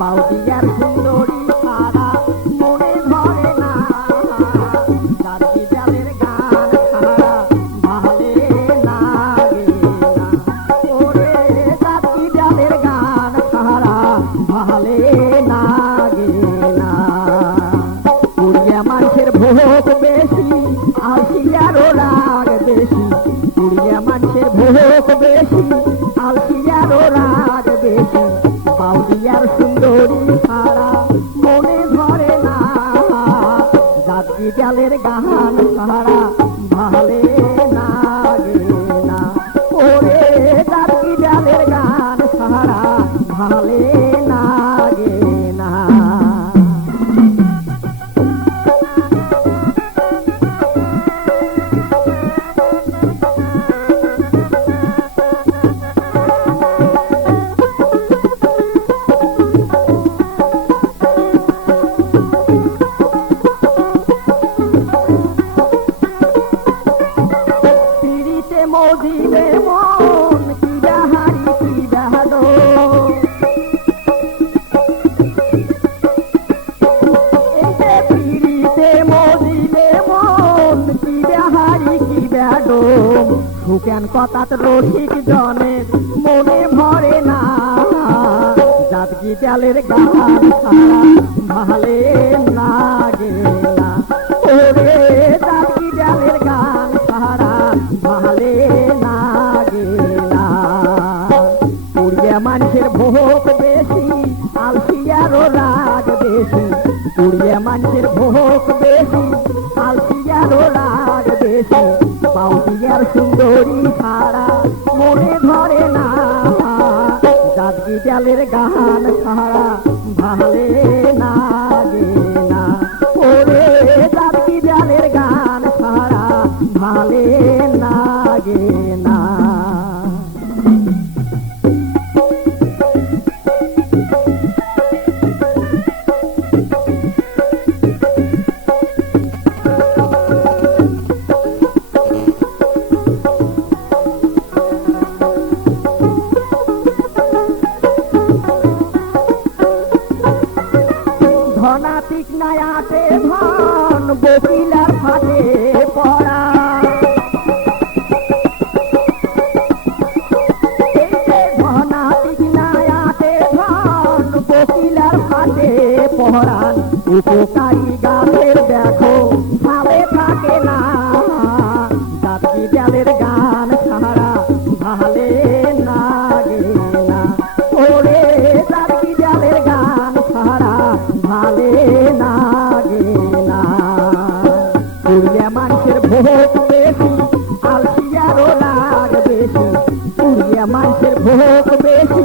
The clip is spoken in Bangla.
বাউদিয়ার সুন্দরী ছাড়া মনে ধরে না, জাতি জালের গান ছাড়া ভালে লাগে না, ওরে জাতি জালের গান ছাড়া ভালে লাগে না। পুরিয়া মানুষের ভোগ বেশি আলসিয়ারও রাগ বেশি, পুরিয়া মানুষের ভোগ বেশি আলসিয়ারও রাগ বেশি, বাউদিয়ার সুন্দরী ছাড়া মনে ধরে না, জাতি জালের গান ছাড়া ভালে লাগে না, ওরে জাতি জালের গান ছাড়া ভালে লাগে না। মজিলে মন কি বাহারি কি বাহাদো, পিড়িতে মজিলে মন কি বাহারি কি বাহাদো, সুকেন কথাত রসিক জনের মনে ভরে না, জাতি জালের গান ছাড়া ভালে লাগে না, ওরে জাতি জালের গান ছাড়া ভালে লাগে না। পুরিয়া মানুষের ভোগ বেশি আলসিয়ারও রাগ বেশি, পুরিয়া মানুষের ভোগ বেশি আলসিয়ারও রাগ বেশি, বাউদিয়ার সুন্দরী ছাড়া মনে ধরে না, জাতি জালের গান ছাড়া ভালে লাগে না, ওরে জাতি জালের গান ছাড়া ভালে লাগে না। ধনাতিক নায়াতে ধন বকিলার ফাটে পড়া, ধনাতিক নায়াতে ধন বকিলার ফাটে পড়ান, উপকারী গাছের দেখো ভালে থাকে না, জাতি জালের গান ছাড়া ভালে লাগে না, ওরে জাতি জালের গান ছাড়া ভালে লাগে না। পুরিয়া মানুষের ভোগ বেশি আলসিয়ারও রাগ বেশি, পুরিয়া মানুষের ভোগ বেশি